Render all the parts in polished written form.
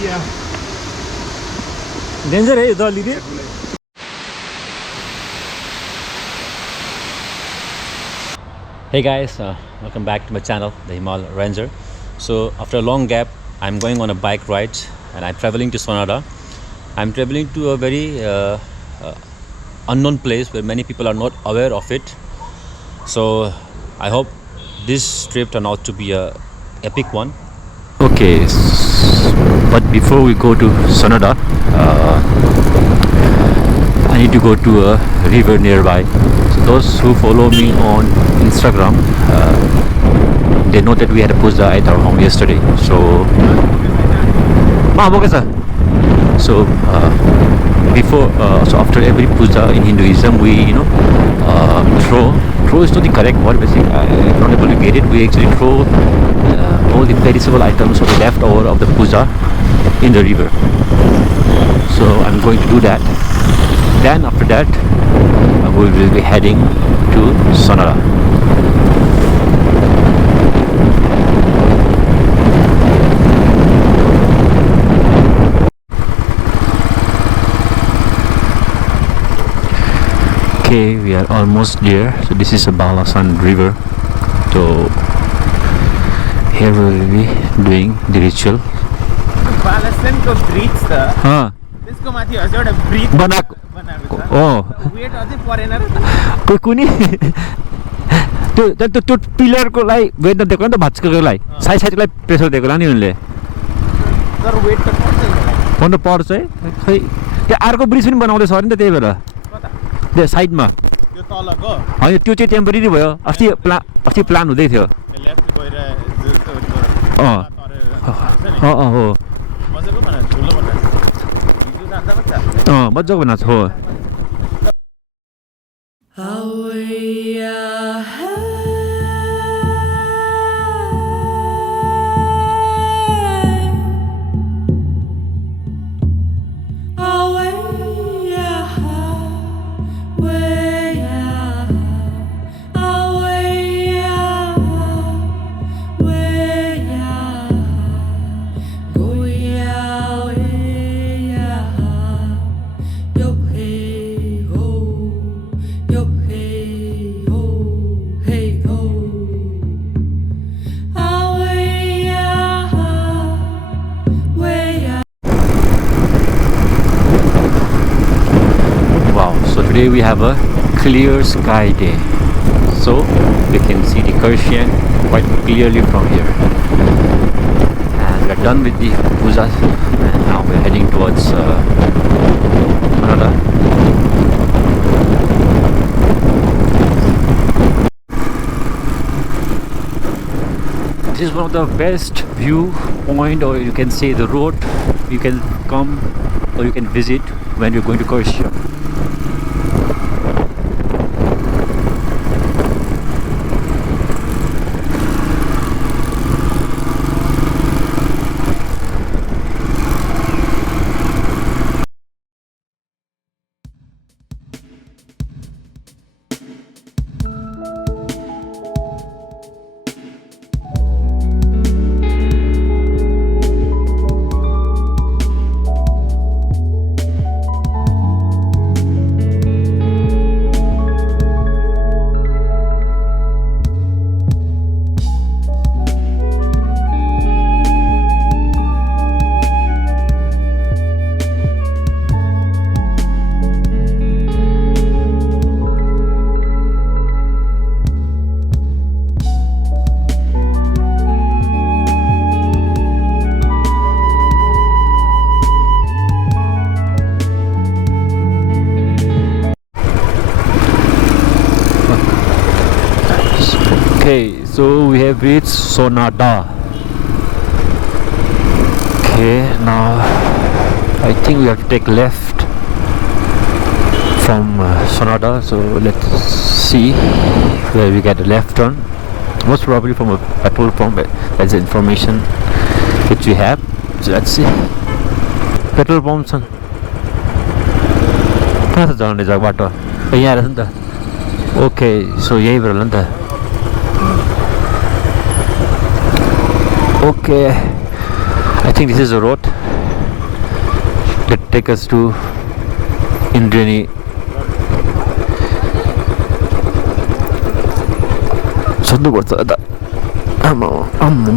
Yeah. Danger है यो त अलिकति Hey guys, welcome back to my channel, the Himal Ranger. So after a long gap, I'm going on a bike ride and I'm traveling to Sonada. I'm traveling to a very unknown place where many people are not aware of it. So I hope this trip turn out to be a epic one. Okay, but before we go to Sonada, I need to go to a river nearby. So those who follow me on Instagram, they know that we had a puja at our home yesterday. So, so so after every puja in Hinduism, we throw is not the correct word. Basically, I'm not able to get it. We actually throw all the perishable items or the leftover of the puja in the river. So I'm going to do that. Then after that, we will be heading to Sonara. Okay, we are almost there. So this is a Balasan river. So here we will be doing the ritual. Balasan को bridge त त्यसको माथि अझ एउटा bridge बनाएको बनाएको छ wait अझै परेन र त्यो कुनै त्यो पिलरको लागि वेट नदिएको नि त भाँच्केको लागि साइड साइडलाई प्रेसर दिएको होला नि उनले तर वेट त पर्छ पर्छ है खै त्यो अर्को ब्रिज पनि बनाउँदैछ अरे नि त त्यही भएर त्यो साइडमा त्यो तलको होइन त्यो चाहिँ टेम्परेरी भयो अस्ति प्लान हुँदै थियो लेफ्ट गएर हो मजाको बनाएको ठुलो बनाएको हिजो जाँदा मात्र मजाको बनाएको छ हो Today we have a clear sky day, so we can see the Kursian quite clearly from here. And we're done with the puja, and now we're heading towards Sonada. This is one of the best view point, or you can say the road you can come or you can visit when you're going to Kursia. Okay, so we have reached Sonada. Okay, now I think we have to take left from Sonada. So let's see where we get the left turn. Most probably from a petrol pump. That's the information which we have. So let's see. Petrol pumps. कहाँ छ जाने जग्गा बाटो यहाँ रहेछ नि त okay so यहीँबाट होला नि त okay I think this is the road take us to Indriani. सोध्नुपर्छ यता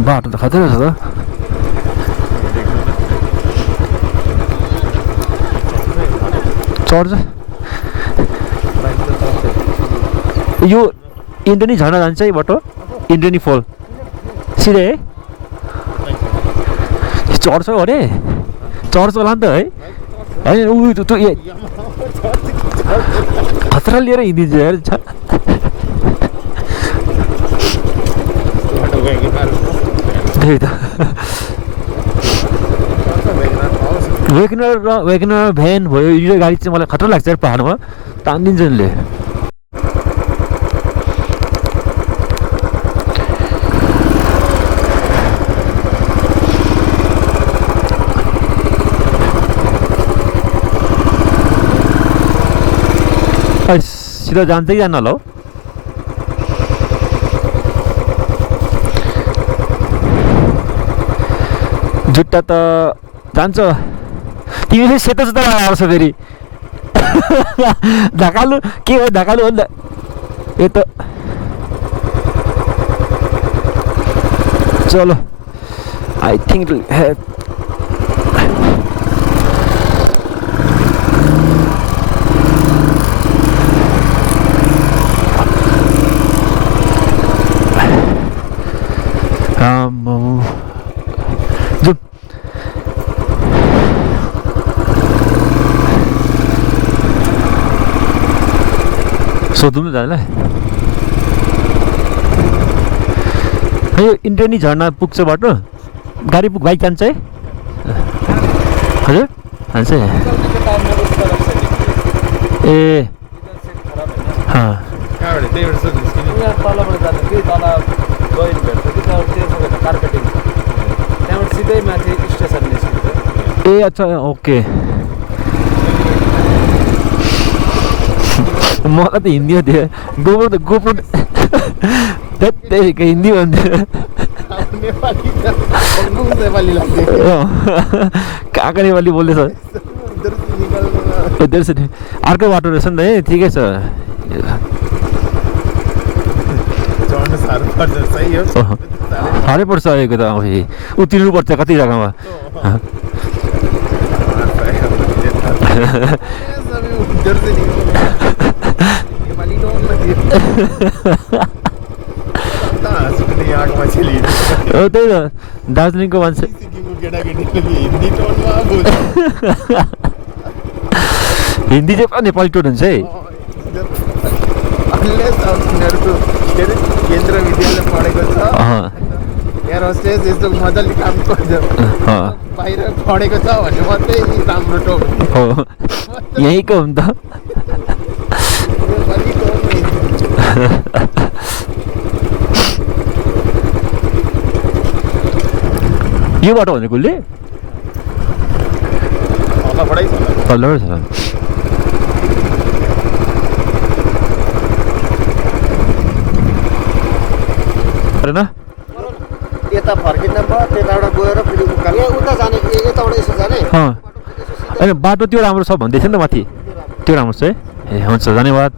बाटो त खतरा छ त चढ्छ यो इन्द्रेणी झर्ना जान्छ है बाटो इन्द्रेणी फल सिधै है चढ्छ अरे चढ्छ होला नि त है होइन ऊ त्यो खतरा लिएर हिँडिन्छ यार त्यही त वेगनर भ्यान भयो यो गाडी चाहिँ मलाई खतरा लाग्छ पाहाडमा तानिदिन्छ नि सिधा जान्छै जान होला हौ जुत्ता त जान्छ तिमी फेरि सेतो जुत्ता आउँछ फेरि ढकालु के हो ढकालु हो नि त यो त चलो आई थिङ्क सोधौँ न दाजुलाई यो इन्द्रेणी झर्ना पुग्छ बाटो गाडी बाइक जान्छ है हजुर जान्छ ए ए अच्छा ओके मलाई त हिन्दी थियो गोप्रो हिन्दी भन्थ्यो कहाँको नेपाली बोल्दैछ अर्कै बाटो रहेछ नि त है ठिकै छ साह्रै पर्छ अहिलेको त उत्रिनु पर्छ कति जग्गामा त्यही त दार्जिलिङको मान्छे हिन्दी चाहिँ नेपाली टोन हुन्छ है केन्द्र विद्यालय पढेको छ एयर होस्टेस यस्तो मजाले काम गर्छ बाहिर पढेको छ भने मात्रै राम्रो टोन हो यहीँको हो नि त यो बाटो भनेको उसले तल्लोबाटै छ यता फर्किँदा भयो त्यताबाट गएर फेरि उता जाने यताबाट यसो जाने होइन बाटो त्यो राम्रो छ भन्दैछ नि त माथि त्यो राम्रो छ है ए हुन्छ धन्यवाद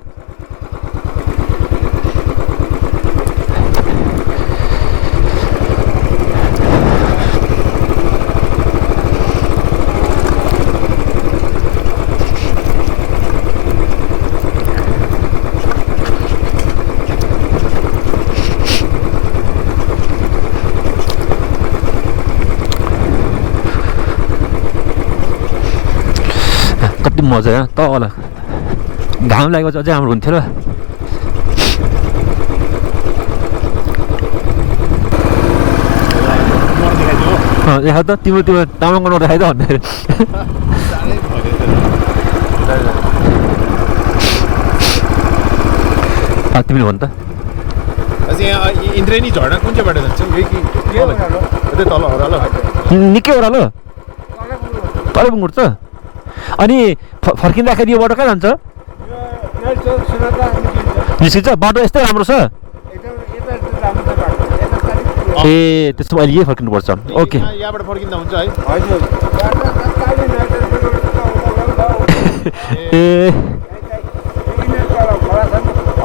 मजा आयो तल घाम लागेको चाहिँ अझै राम्रो हुन्थ्यो र देखा त तिम्रो त्यो तामाङको नोट देखाइ त भन्ने तिमीले भन् त इन्द्रेणी झर्ना कुन चाहिँ बाटो जान्छ तल निकै ओह्रालो तलै पुग्नुपर्छ अनि फर्किँदाखेरि यो बाटो कहाँ जान्छ निस्किन्छ बाटो यस्तै राम्रो छ ए त्यसो अहिले यही फर्किनुपर्छ ओके यहाँबाट फर्किँदा हुन्छ है ए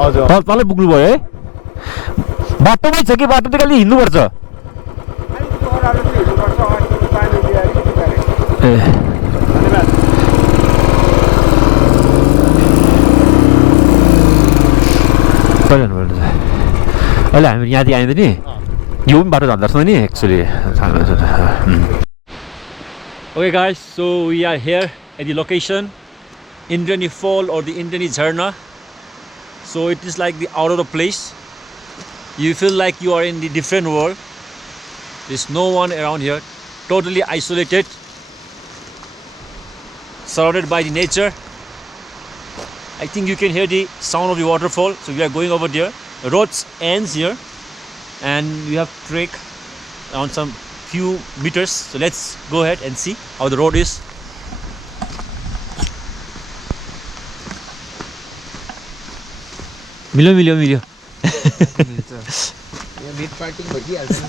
हजुर तलै पुग्नु भयो है बाटोमै छ कि बाटो त खालि हिँड्नुपर्छ ए कहिले जानुपर्छ अहिले हामी यहाँदेखि आइँदैन नि यो पनि बाटो जाँदो रहेछ नि actually Okay guys, so we are here at the location Indrani Fall or the Indrani Jharna. So it is like the out of the place. You feel like you are in the different world. There's no one around here. Totally isolated. Surrounded by the nature. I think you can hear the sound of the waterfall. So we are going over there. The road ends here. And we have to trek around some few meters. So let's go ahead and see how the road is. मिल्यो मिट party भइहाल्छ नि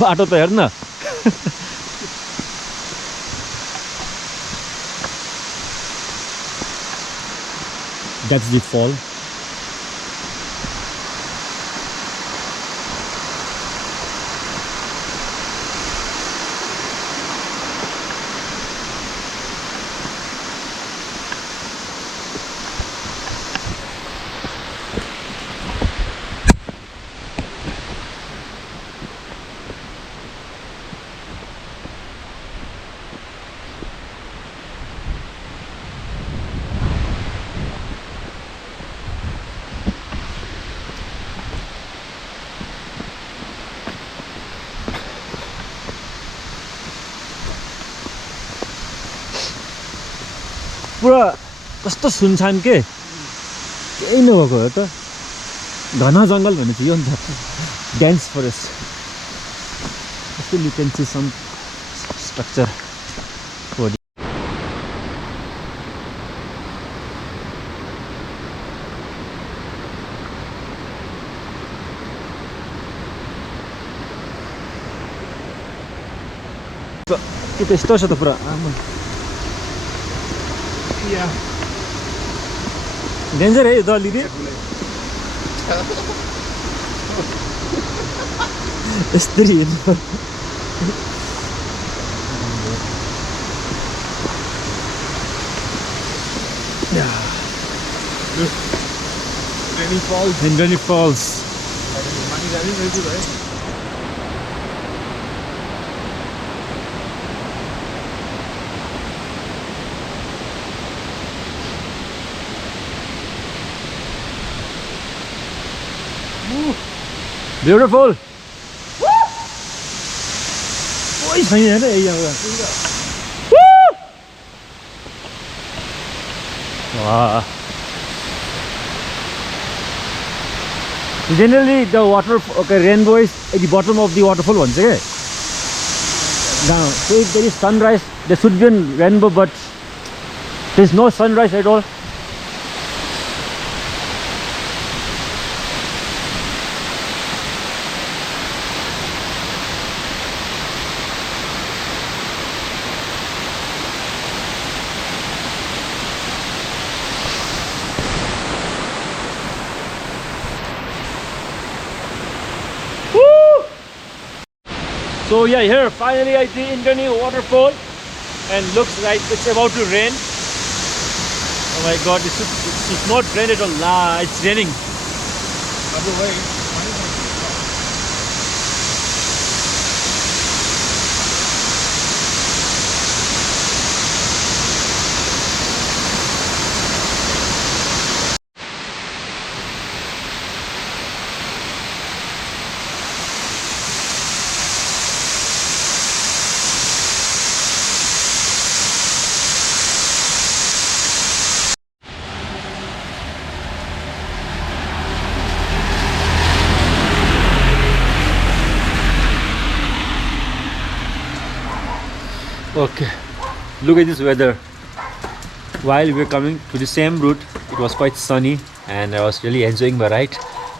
बाटो त हेर्न That's the fall. पुरा कस्तो सुनसान के केही नभएको हो त घना जङ्गल भने चाहिँ यो नि त dense forest still you can see some structure for the त्यो त्यस्तो छ त पुरा डेन्जर है यो त अलिकति यसरी हेर्नु Indrani Falls. Beautiful. Ôi thấy thế này giờ. Wow. Generally the water rainbow is at the bottom of the waterfall once again. Now, so if there is sunrise, there should be a rainbow, but there is no sunrise at all. So yeah, here finally I see Indrani waterfall, and looks like it's about to rain. Oh my God, it's not rain at all. Nah, it's raining. Okay, look at this weather. While we're coming to the same route, it was quite sunny and I was really enjoying my ride.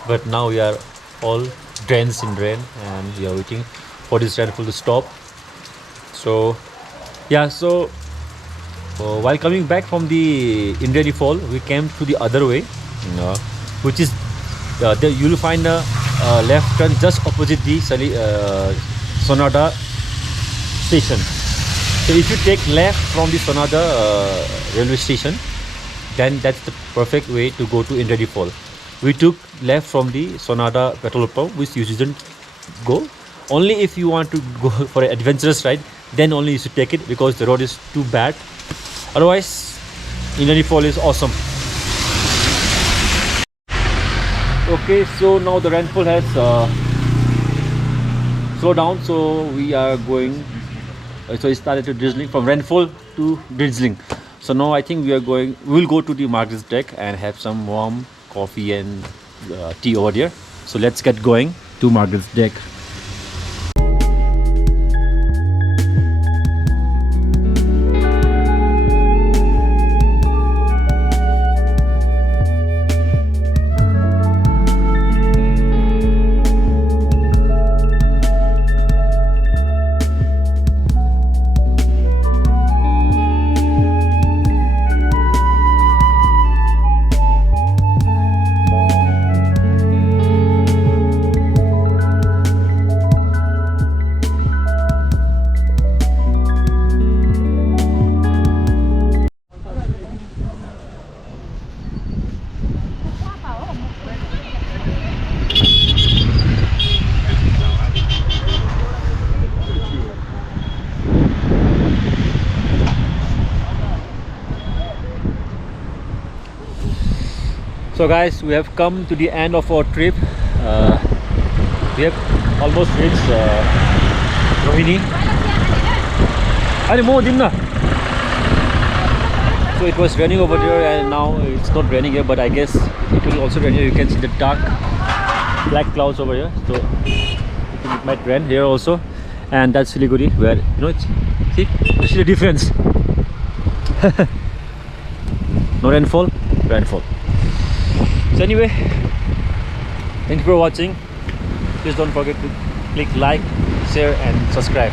But now we are all drenched in rain and we are waiting for this rainfall to stop. So yeah, so while coming back from the Indriyani Fall, we came to the other way, which is there you will find a left turn just opposite the Sonada station. So if you take left from the Sonada railway station, then that's the perfect way to go to Indriyani Fall. We took left from the Sonada petrol pump, which you shouldn't go. Only if you want to go for an adventurous ride, then only you should take it, because the road is too bad. Otherwise, Indriyani Fall is awesome. Okay, so now the rainfall has slowed down, so we are going. So it started to drizzling from rainfall to drizzling. So now I think we will go to the Margaret's Deck and have some warm coffee and tea over there. So let's get going to Margaret's Deck. So guys, we have come to the end of our trip. We have almost reached Rohini. So it was raining over there and now it's not raining here, but I guess it will also rain here. You can see the dark black clouds over here, so it might rain here also. And that's Siliguri, where it's, see the difference. No rainfall, rainfall. So anyway, thank you for watching. Please don't forget to click like, share and subscribe.